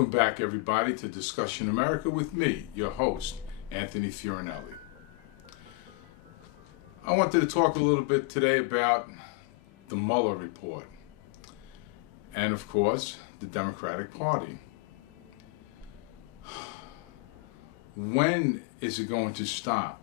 Welcome back, everybody, to Discussion America with me, your host, Anthony Fiorinelli. I wanted to talk a little bit today about the Mueller report and, of course, the Democratic Party. When is it going to stop?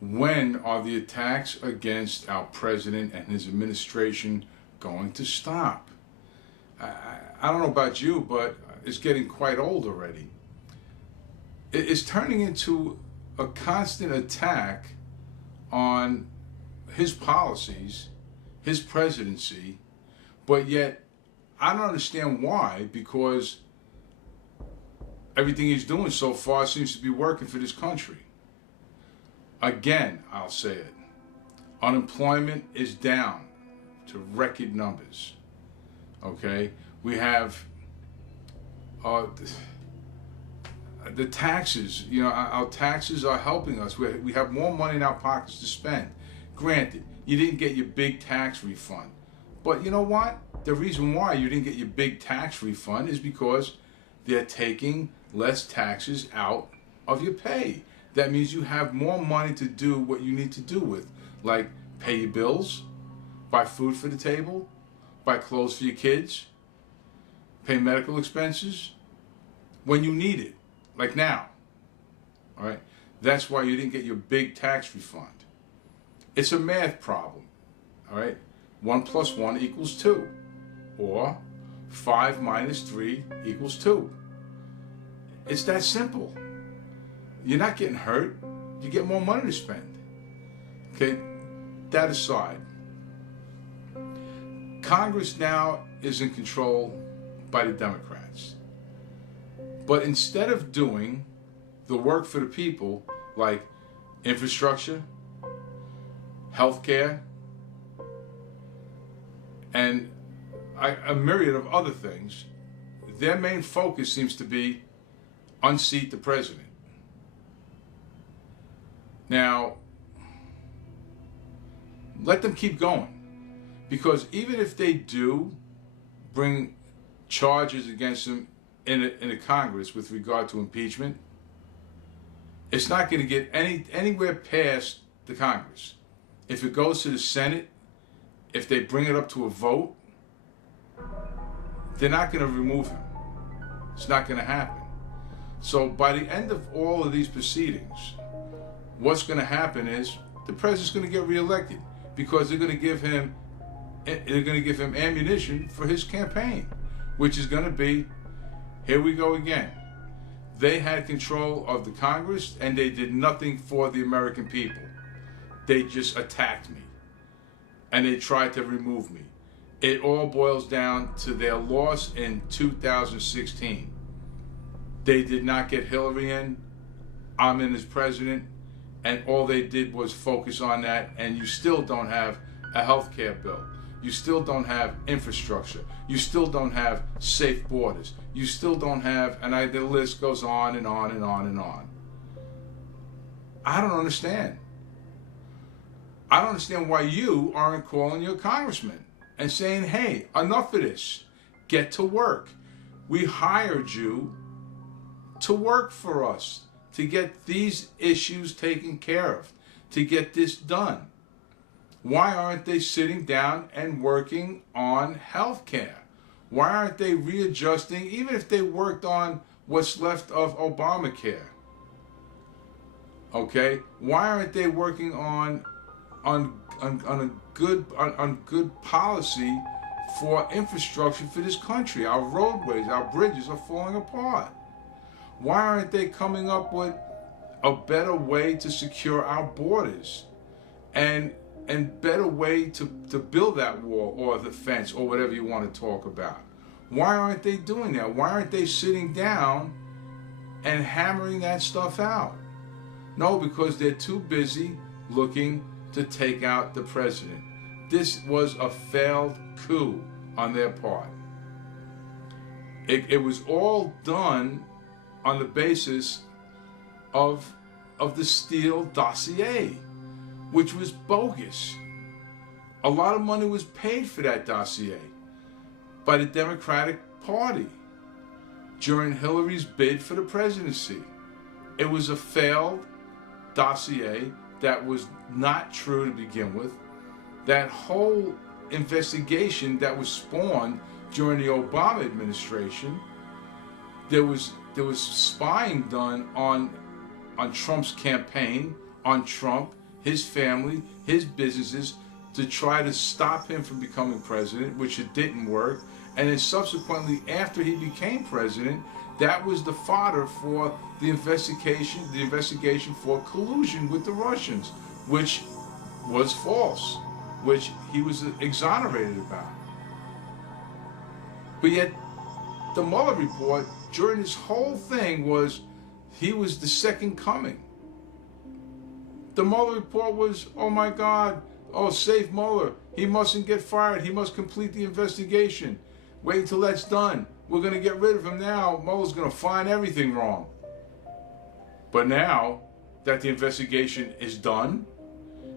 When are the attacks against our president and his administration going to stop? I don't know about you, but it's getting quite old already. It's turning into a constant attack on his policies, his presidency, but yet I don't understand why, because everything he's doing so far seems to be working for this country. Again, I'll say it. Unemployment is down to record numbers. Okay? We have the taxes. You know, our taxes are helping us. We have more money in our pockets to spend. Granted, you didn't get your big tax refund. But you know what? The reason why you didn't get your big tax refund is because they're taking less taxes out of your pay. That means you have more money to do what you need to do with, like pay your bills, buy food for the table, buy clothes for your kids, pay medical expenses when you need it, like now. All right? That's why you didn't get your big tax refund. It's a math problem. All right? 1 + 1 = 2. Or 5 - 3 = 2. It's that simple. You're not getting hurt. You get more money to spend. Okay? That aside, Congress now is in control by the Democrats. But instead of doing the work for the people, like infrastructure, healthcare, and a myriad of other things, their main focus seems to be unseat the president. Now, let them keep going. Because even if they do bring charges against him in a Congress with regard to impeachment, it's not going to get anywhere past the Congress. If it goes to the Senate, if they bring it up to a vote, they're not going to remove him. It's not going to happen. So by the end of all of these proceedings, what's going to happen is the president's going to get reelected because they're going to give him ammunition for his campaign, which is going to be, here we go again. They had control of the Congress and they did nothing for the American people. They just attacked me and they tried to remove me. It all boils down to their loss in 2016. They did not get Hillary in. I'm in as president. And all they did was focus on that. And you still don't have a health care bill. You still don't have infrastructure. You still don't have safe borders. You still don't have, and the list goes on and on and on and on. I don't understand. I don't understand why you aren't calling your congressman and saying, hey, enough of this. Get to work. We hired you to work for us, to get these issues taken care of, to get this done. Why aren't they sitting down and working on health care? Why aren't they readjusting, even if they worked on what's left of Obamacare? Okay? Why aren't they working on good policy for infrastructure for this country? Our roadways, our bridges are falling apart. Why aren't they coming up with a better way to secure our borders and better way to build that wall or the fence or whatever you want to talk about? Why aren't they doing that? Why aren't they sitting down and hammering that stuff out? No, because they're too busy looking to take out the president. This was a failed coup on their part. It was all done on the basis of the Steele dossier, which was bogus. A lot of money was paid for that dossier by the Democratic Party. during Hillary's bid for the presidency. It was a failed dossier that was not true to begin with. That whole investigation that was spawned during the Obama administration, there was spying done on Trump's campaign, on Trump, his family, his businesses, to try to stop him from becoming president, which it didn't work. And then subsequently, after he became president, that was the fodder for the investigation for collusion with the Russians, which was false, which he was exonerated about. But yet, the Mueller report during this whole thing was he was the second coming. The Mueller report was, oh my God, oh, save Mueller. He mustn't get fired. He must complete the investigation. Wait until that's done. We're going to get rid of him now. Mueller's going to find everything wrong. But now that the investigation is done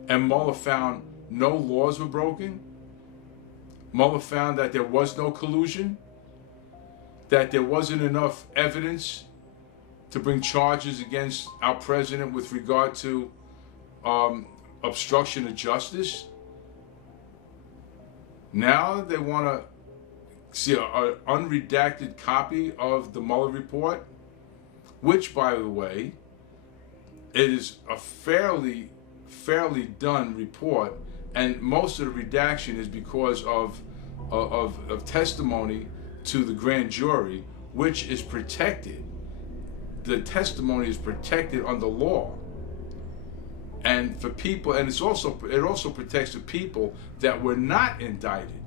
and Mueller found no laws were broken, Mueller found that there was no collusion, that there wasn't enough evidence to bring charges against our president with regard to obstruction of justice. Now they want to see an unredacted copy of the Mueller report, which, by the way, it is a fairly done report, and most of the redaction is because of testimony to the grand jury, which is protected. The testimony is protected under law, and for people, and it also protects the people that were not indicted.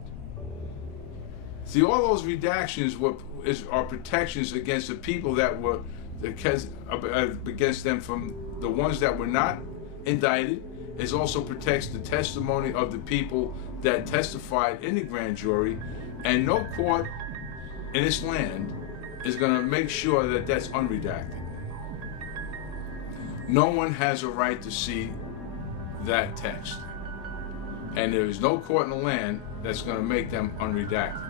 See, all those redactions are protections against the people that were against them from the ones that were not indicted. It also protects the testimony of the people that testified in the grand jury, and no court in this land is going to make sure that that's unredacted. No one has a right to see that text, and there is no court in the land that's going to make them unredacted.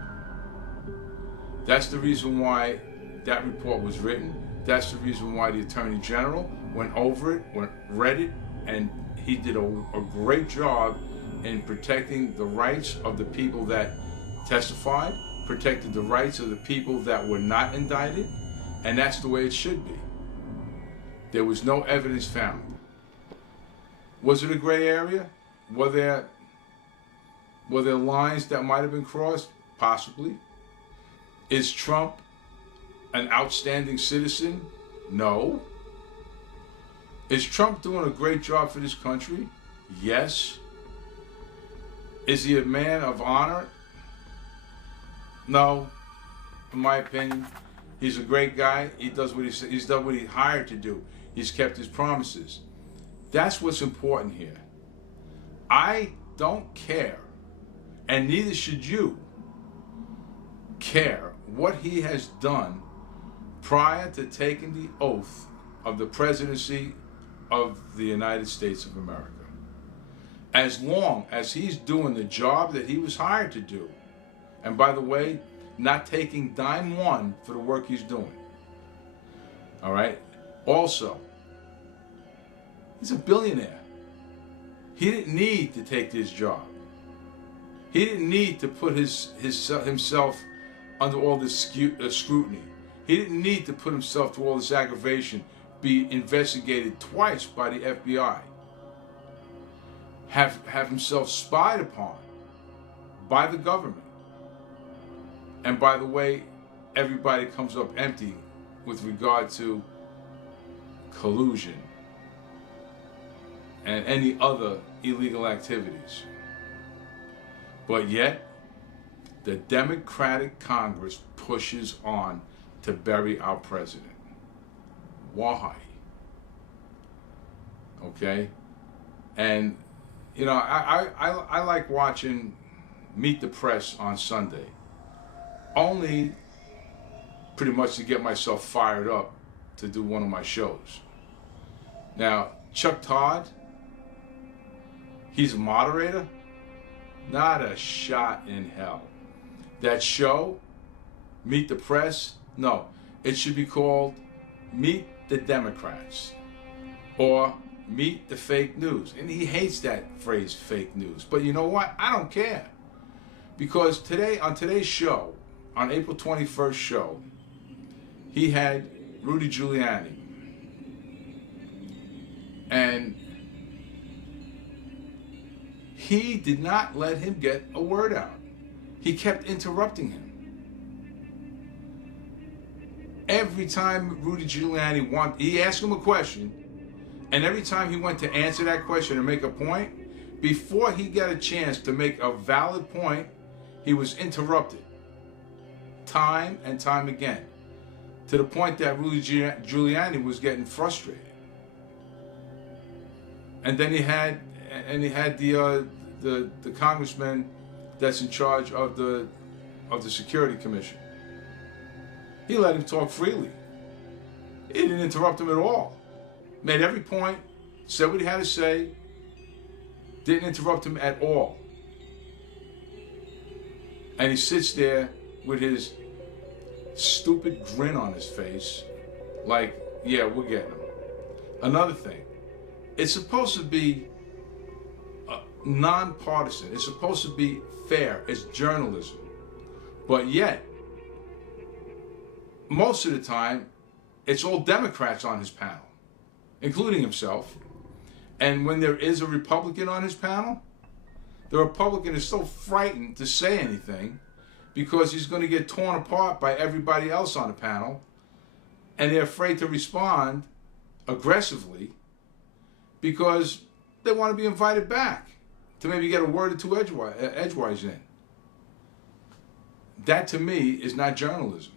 That's the reason why that report was written. That's the reason why the Attorney General went over it, read it, and he did a great job in protecting the rights of the people that testified, protected the rights of the people that were not indicted, and that's the way it should be. There was no evidence found. Was it a gray area? Were there lines that might have been crossed? Possibly. Is Trump an outstanding citizen? No. Is Trump doing a great job for this country? Yes. Is he a man of honor? No. In my opinion, he's a great guy. He does what he's done what he hired to do. He's kept his promises. That's what's important here. I don't care, and neither should you care what he has done prior to taking the oath of the presidency of the United States of America. As long as he's doing the job that he was hired to do, and by the way, not taking dime one for the work he's doing. All right? Also, he's a billionaire. He didn't need to take this job. He didn't need to put himself under all this scrutiny. He didn't need to put himself through all this aggravation, be investigated twice by the FBI, have himself spied upon by the government. And by the way, everybody comes up empty with regard to collusion and any other illegal activities. But yet, the Democratic Congress pushes on to bury our president. Why? Okay? And, you know, I like watching Meet the Press on Sunday, only pretty much to get myself fired up to do one of my shows. Now, Chuck Todd, he's a moderator? Not a shot in hell. That show, Meet the Press, no. It should be called Meet the Democrats or Meet the Fake News. And he hates that phrase, fake news. But you know what? I don't care. Because today, on today's show, on April 21st show, he had Rudy Giuliani. And he did not let him get a word out. He kept interrupting him. Every time Rudy Giuliani he asked him a question, and every time he went to answer that question or make a point, before he got a chance to make a valid point, he was interrupted. Time and time again. To the point that Rudy Giuliani was getting frustrated. And then he had the congressman that's in charge of the Security Commission. He let him talk freely. He didn't interrupt him at all. Made every point, said what he had to say, didn't interrupt him at all. And he sits there with his stupid grin on his face, like, yeah, we're getting him. Another thing, it's supposed to be nonpartisan. It's supposed to be fair. It's journalism. But yet, most of the time, it's all Democrats on his panel, including himself. And when there is a Republican on his panel, the Republican is so frightened to say anything because he's going to get torn apart by everybody else on the panel, and they're afraid to respond aggressively because they want to be invited back to maybe get a word or two edgewise in. That to me is not journalism.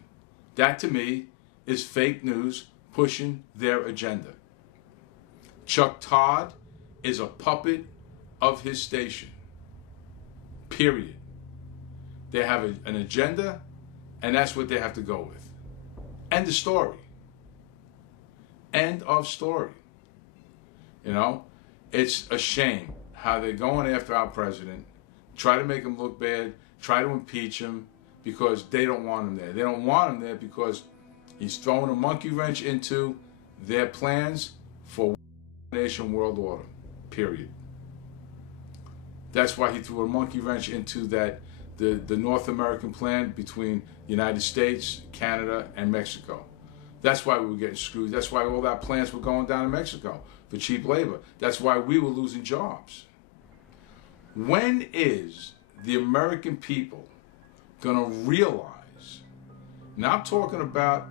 That to me is fake news pushing their agenda. Chuck Todd is a puppet of his station. Period. They have an agenda, and that's what they have to go with. End of story. End of story. You know, it's a shame how they're going after our president, try to make him look bad, try to impeach him, because they don't want him there. They don't want him there because he's throwing a monkey wrench into their plans for nation world order. Period. That's why he threw a monkey wrench into the North American plan between the United States, Canada, and Mexico. That's why we were getting screwed. That's why all our plans were going down to Mexico for cheap labor. That's why we were losing jobs. When is the American people going to realize, now I'm talking about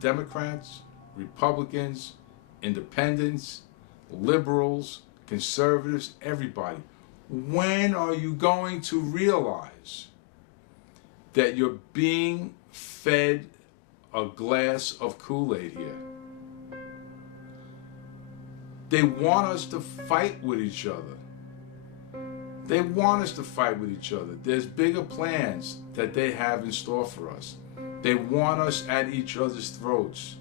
Democrats, Republicans, independents, liberals, conservatives, everybody, when are you going to realize that you're being fed a glass of Kool-Aid here? They want us to fight with each other. They want us to fight with each other. There's bigger plans that they have in store for us. They want us at each other's throats.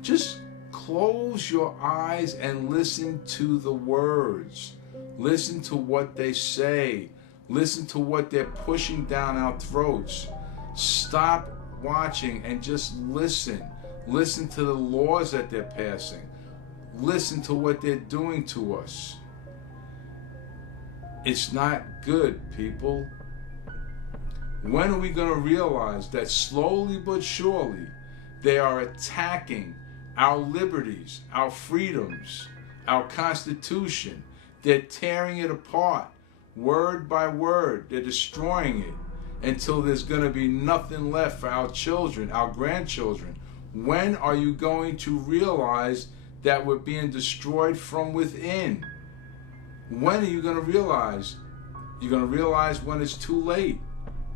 Just close your eyes and listen to the words. Listen to what they say. Listen to what they're pushing down our throats. Stop watching and just listen. Listen to the laws that they're passing. Listen to what they're doing to us. It's not good, people. When are we going to realize that slowly but surely they are attacking our liberties, our freedoms, our Constitution? They're tearing it apart, word by word. They're destroying it until there's going to be nothing left for our children, our grandchildren. When are you going to realize that we're being destroyed from within? When are you going to realize? You're going to realize when it's too late,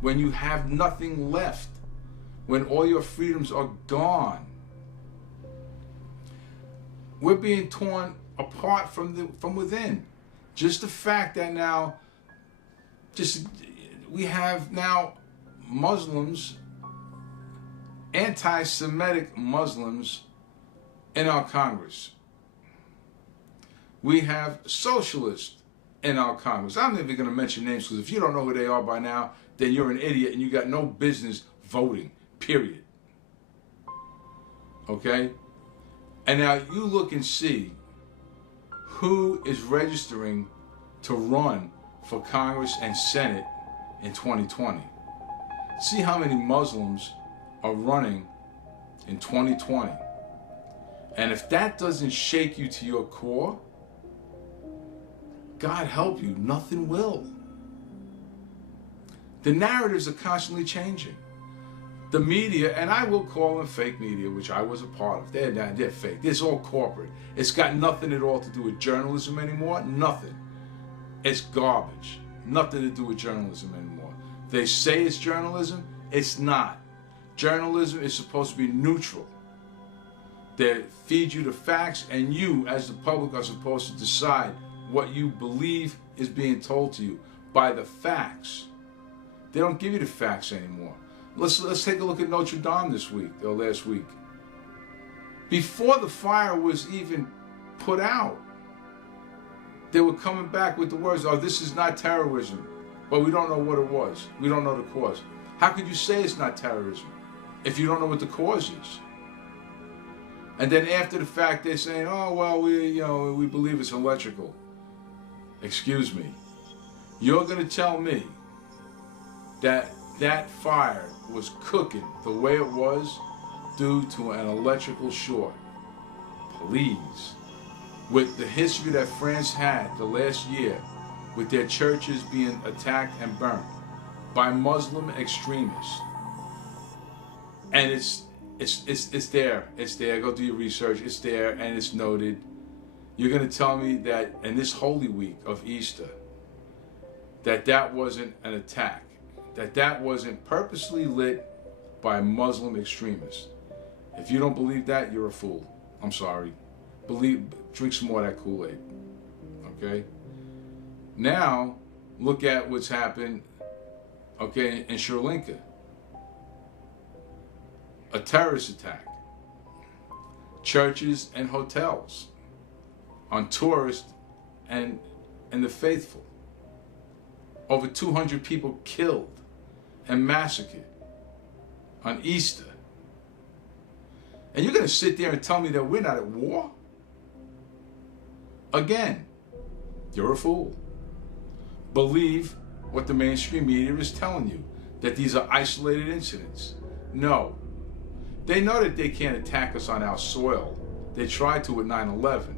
when you have nothing left, when all your freedoms are gone. We're being torn apart from within. Just the fact that now, we have now Muslims, anti-Semitic Muslims in our Congress. We have socialists in our Congress. I'm not even going to mention names because if you don't know who they are by now, then you're an idiot and you got no business voting, period. Okay? And now you look and see who is registering to run for Congress and Senate in 2020. See how many Muslims are running in 2020. And if that doesn't shake you to your core, God help you, nothing will. The narratives are constantly changing. The media, and I will call them fake media, which I was a part of. They're fake. It's all corporate. It's got nothing at all to do with journalism anymore. Nothing. It's garbage. Nothing to do with journalism anymore. They say it's journalism. It's not. Journalism is supposed to be neutral. They feed you the facts, and you, as the public, are supposed to decide what you believe is being told to you by the facts. They don't give you the facts anymore. Let's take a look at Notre Dame this week, or last week. Before the fire was even put out, they were coming back with the words, "Oh, this is not terrorism," but we don't know what it was. We don't know the cause. How could you say it's not terrorism if you don't know what the cause is? And then after the fact, they're saying, "Oh, well, we believe it's electrical." Excuse me. You're going to tell me that that fire was cooking the way it was due to an electrical short? Please. With the history that France had the last year, with their churches being attacked and burned by Muslim extremists, and it's there. Go do your research. It's there and it's noted. You're going to tell me that in this Holy Week of Easter, that wasn't an attack, that wasn't purposely lit by Muslim extremists? If you don't believe that, you're a fool. I'm sorry. Drink some more of that Kool-Aid. Okay? Now, look at what's happened, okay, in Sri Lanka. A terrorist attack. Churches and hotels on tourists and the faithful. Over 200 people killed and massacred on Easter. And you're going to sit there and tell me that we're not at war? Again, you're a fool. Believe what the mainstream media is telling you, that these are isolated incidents. No. They know that they can't attack us on our soil. They tried to with 9/11,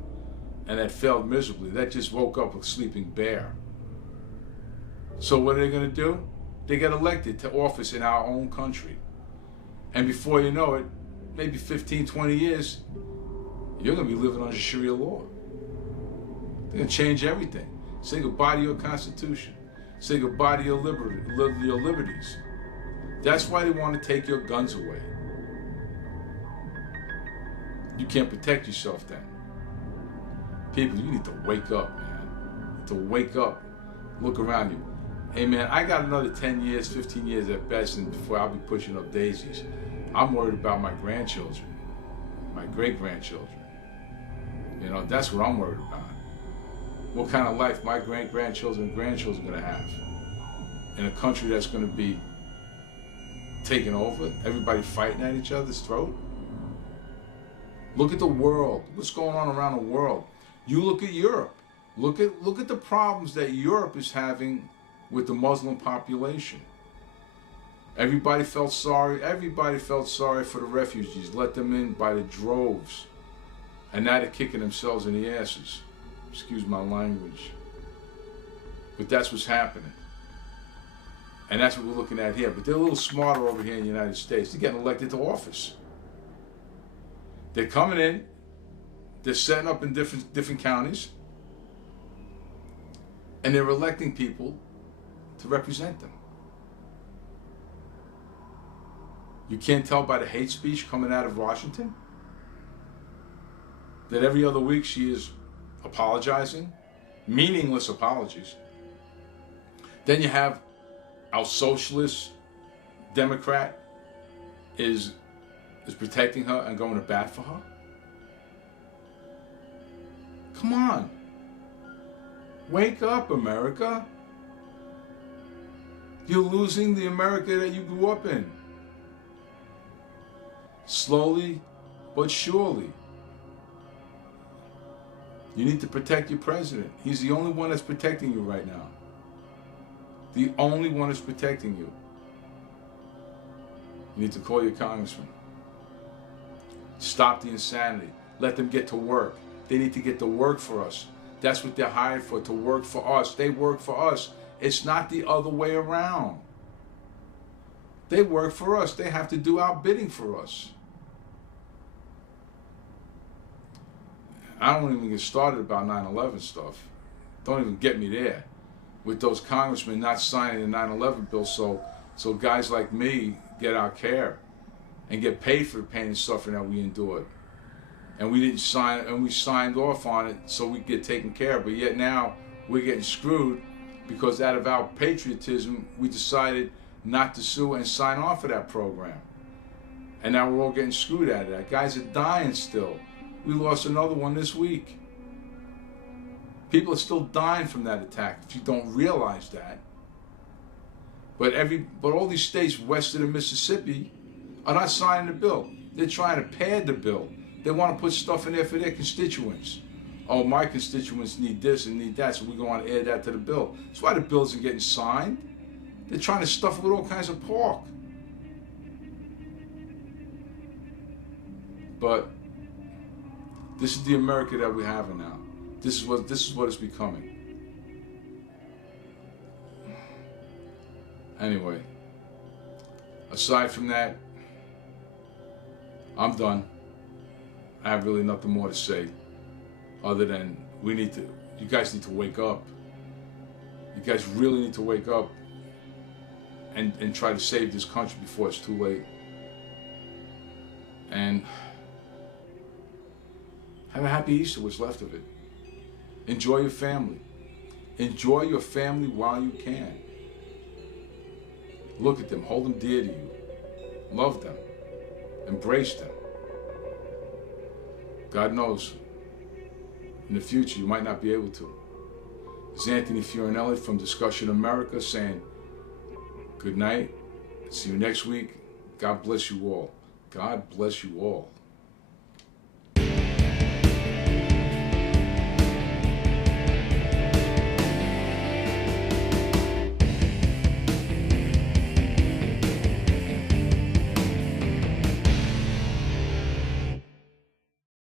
and that failed miserably. That just woke up a sleeping bear. So what are they going to do? They get elected to office in our own country. And before you know it, maybe 15, 20 years, you're going to be living under Sharia law. They're going to change everything. Say goodbye to your Constitution. Say goodbye to your liberties. That's why they want to take your guns away. You can't protect yourself then. People, you need to wake up, man. You need to wake up. Look around you. Hey, man, I got another 10 years, 15 years at best, and before I'll be pushing up daisies. I'm worried about my grandchildren, my great-grandchildren. You know, that's what I'm worried about. What kind of life my great-grandchildren and grandchildren are going to have in a country that's going to be taken over, everybody fighting at each other's throat? Look at the world. What's going on around the world? You look at Europe. Look at the problems that Europe is having with the Muslim population. Everybody felt sorry. Everybody felt sorry for the refugees. Let them in by the droves. And now they're kicking themselves in the asses. Excuse my language. But that's what's happening. And that's what we're looking at here. But they're a little smarter over here in the United States. They're getting elected to office. They're coming in. They're setting up in different counties. And they're electing people to represent them. You can't tell by the hate speech coming out of Washington that every other week she is apologizing, meaningless apologies. Then you have our socialist Democrat is protecting her and going to bat for her. Come on. Wake up, America. You're losing the America that you grew up in. Slowly, but surely. You need to protect your president. He's the only one that's protecting you right now. The only one that's protecting you. You need to call your congressman. Stop the insanity. Let them get to work. They need to get to work for us. That's what they're hired for, to work for us. They work for us. It's not the other way around. They work for us. They have to do our bidding for us. I don't even get started about 9/11 stuff. Don't even get me there. With those congressmen not signing the 9/11 bill, so guys like me get our care and get paid for the pain and suffering that we endured. And we didn't sign, and we signed off on it so we get taken care of. But yet now we're getting screwed because out of our patriotism, we decided not to sue and sign on for that program. And now we're all getting screwed out of that. Guys are dying still. We lost another one this week. People are still dying from that attack, if you don't realize that. But all these states west of the Mississippi are not signing the bill. They're trying to pad the bill. They want to put stuff in there for their constituents. Oh, my constituents need this and need that, so we're going to add that to the bill. That's why the bill isn't getting signed. They're trying to stuff it with all kinds of pork. But this is the America that we're having now. This is what it's becoming. Anyway, aside from that, I'm done. I have really nothing more to say other than you guys need to wake up. You guys really need to wake up and try to save this country before it's too late. And have a happy Easter, what's left of it. Enjoy your family. Enjoy your family while you can. Look at them, hold them dear to you. Love them. Embrace them. God knows, in the future you might not be able to. This is Anthony Fiorinelli from Discussion America saying good night. See you next week. God bless you all. God bless you all.